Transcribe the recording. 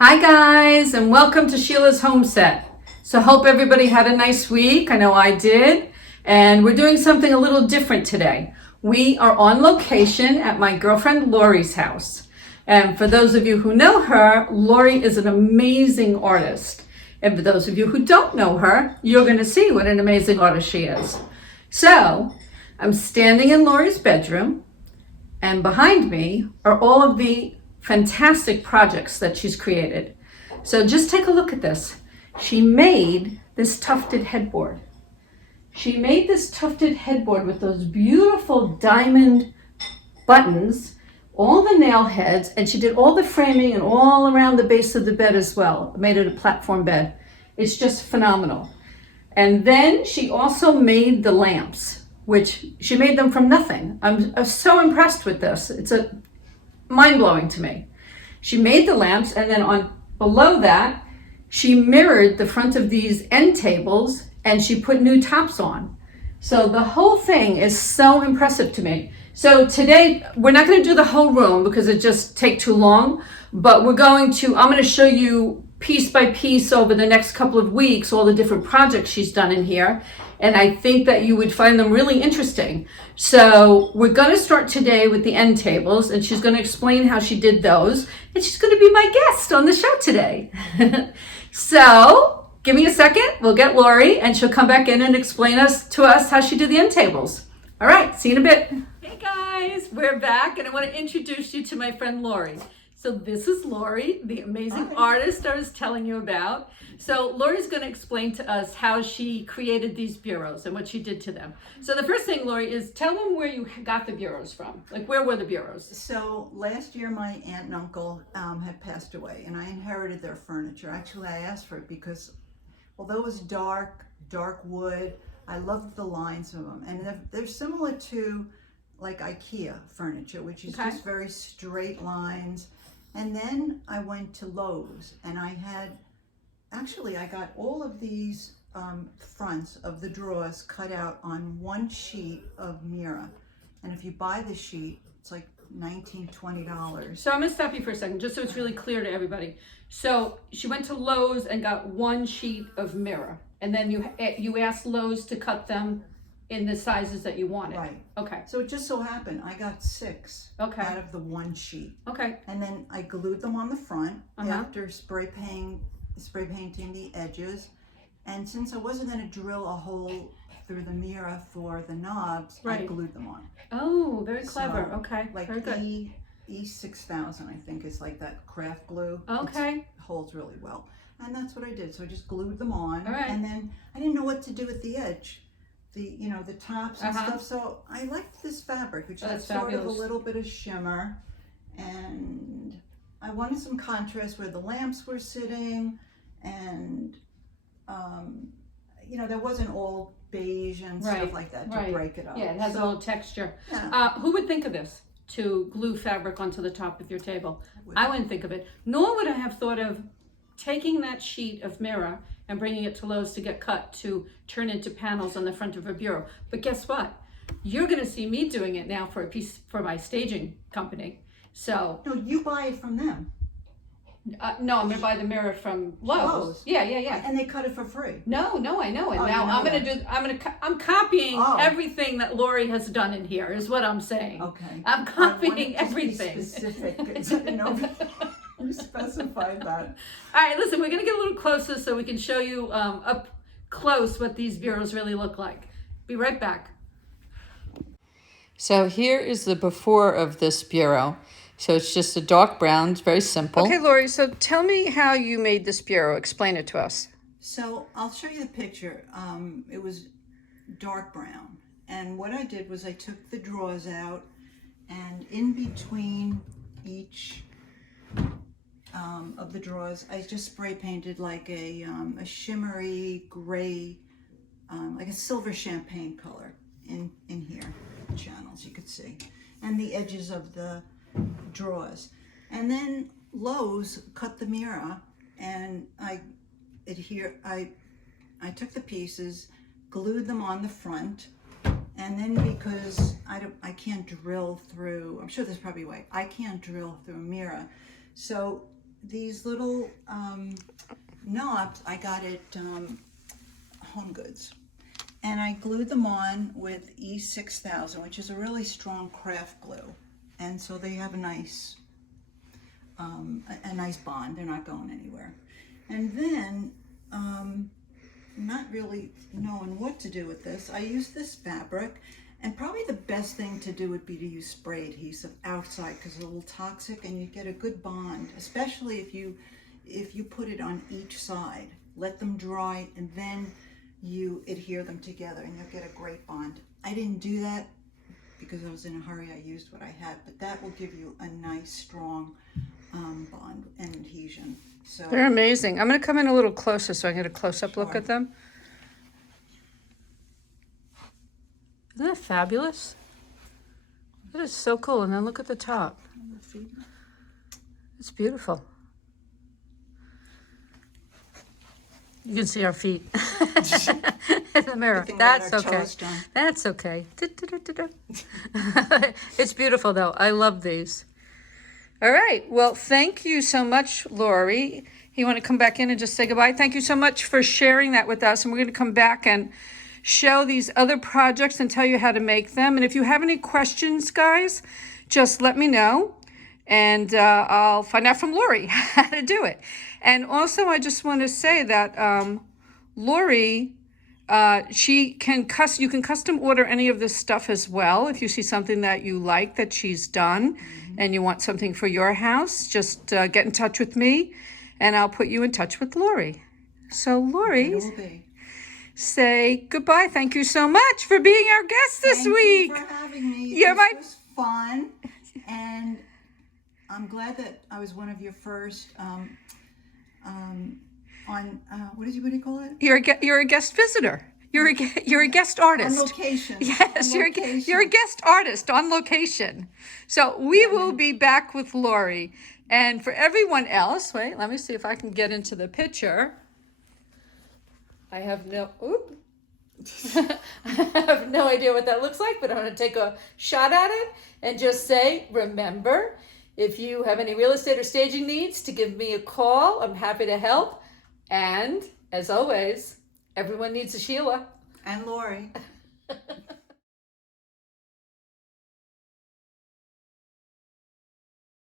Hi guys, and welcome to Sheila's Home Set. So hope everybody had a nice week. I know I did. And we're doing something a little different today. We are on location at my girlfriend Laurie's house. And for those of you who know her, Laurie is an amazing artist. And for those of you who don't know her, you're going to see what an amazing artist she is. So I'm standing in Laurie's bedroom, and behind me are all of the fantastic projects that she's created. So just take a look at this. She made this tufted headboard. She made this tufted headboard with those beautiful diamond buttons, all the nail heads, and she did all the framing and all around the base of the bed as well. Made it a platform bed. It's just phenomenal. And then she also made the lamps, which she made them from nothing. I'm so impressed with this. It's mind-blowing to me. She made the lamps, and then on below that, she mirrored the front of these end tables and she put new tops on. So the whole thing is so impressive to me. So today, we're not going to do the whole room because it just take too long, but I'm going to show you piece by piece over the next couple of weeks all the different projects she's done in here, and I think that you would find them really interesting. So we're going to start today with the end tables, and she's going to explain how she did those, and she's going to be my guest on the show today. So give me a second, we'll get Laurie, and she'll come back in and explain to us how she did the end tables. All right, see you in a bit. Hey guys, we're back, and I want to introduce you to my friend Laurie. So this is Laurie, the amazing artist I was telling you about. So Laurie's going to explain to us how she created these bureaus and what she did to them. So the first thing, Laurie, is tell them where you got the bureaus from. Like, where were the bureaus? So last year my aunt and uncle had passed away, and I inherited their furniture. Actually, I asked for it because although it was dark wood, I loved the lines of them. And they're similar to like IKEA furniture, which is just very straight lines. And then I went to Lowe's, and I got all of these fronts of the drawers cut out on one sheet of Mira. And if you buy the sheet, it's like $19, $20. So I'm going to stop you for a second, just so it's really clear to everybody. So she went to Lowe's and got one sheet of Mira, and then you asked Lowe's to cut them in the sizes that you wanted. Right. Okay. So it just so happened I got 6 out of the one sheet. Okay. And then I glued them on the front after spray painting the edges. And since I wasn't going to drill a hole through the Mira for the knobs, I glued them on. Oh, very clever. So, okay. Like very good. E6000, I think, is like that craft glue. Okay. It holds really well. And that's what I did. So I just glued them on. All right. And then I didn't know what to do with the edge. The tops and stuff. So I liked this fabric, which has sort of a little bit of shimmer, and I wanted some contrast where the lamps were sitting, and there wasn't all beige and stuff like that to break it up. Yeah, it has a little texture. Yeah. Who would think of this, to glue fabric onto the top of your table? I wouldn't think of it, nor would I have thought of taking that sheet of Mira and bringing it to Lowe's to get cut to turn into panels on the front of a bureau. But guess what? You're going to see me doing it now for a piece for my staging company. So no, you buy it from them. No, I'm going to buy the Mira from Lowe's. Yeah. And they cut it for free. No, I know it. Now I'm copying everything that Laurie has done in here. Is what I'm saying. Okay. I'm copying everything. Be specific. You specified that. All right, listen, we're going to get a little closer so we can show you up close what these bureaus really look like. Be right back. So here is the before of this bureau. So it's just a dark brown, it's very simple. Okay, Laurie, so tell me how you made this bureau. Explain it to us. So I'll show you the picture. It was dark brown. And what I did was I took the drawers out, and in between each of the drawers, I just spray painted like a shimmery gray, like a silver champagne color in here, the channels you could see, and the edges of the drawers. And then Lowe's cut the Mira, and I took the pieces, glued them on the front, and then because I can't drill through, I'm sure there's probably a way, I can't drill through a Mira. So these little knobs I got at Home Goods. And I glued them on with E6000, which is a really strong craft glue. And so they have a nice bond. They're not going anywhere. And then, not really knowing what to do with this, I used this fabric. And probably the best thing to do would be to use spray adhesive outside because it's a little toxic, and you get a good bond, especially if you put it on each side. Let them dry and then you adhere them together and you'll get a great bond. I didn't do that because I was in a hurry. I used what I had, but that will give you a nice strong bond and adhesion. So They're amazing. I'm going to come in a little closer so I can get a close-up look Sure. at them. Isn't that fabulous? That is so cool. And then look at the top. It's beautiful. You can see our feet in the mirror. Good thing we That's got our okay. toes done. That's okay. It's beautiful though. I love these. All right. Well, thank you so much, Laurie. You want to come back in and just say goodbye? Thank you so much for sharing that with us. And we're going to come back and show these other projects and tell you how to make them. And if you have any questions, guys, just let me know. And I'll find out from Laurie how to do it. And also, I just want to say that Laurie, you can custom order any of this stuff as well. If you see something that you like that she's done and you want something for your house, just get in touch with me and I'll put you in touch with Laurie. So Laurie, it will be. say goodbye. Thank you so much for being our guest this week. Thank you for having me. You're This was fun, and I'm glad that I was one of your first what do you call it? You're a guest visitor. You're a guest artist. On location. Yes, On you're a guest artist on location. So we will be back with Laurie. And for everyone else, wait, let me see if I can get into the picture. I have no idea what that looks like, but I'm going to take a shot at it and just say, remember, if you have any real estate or staging needs, to give me a call. I'm happy to help. And as always, everyone needs a Sheila. And Laurie.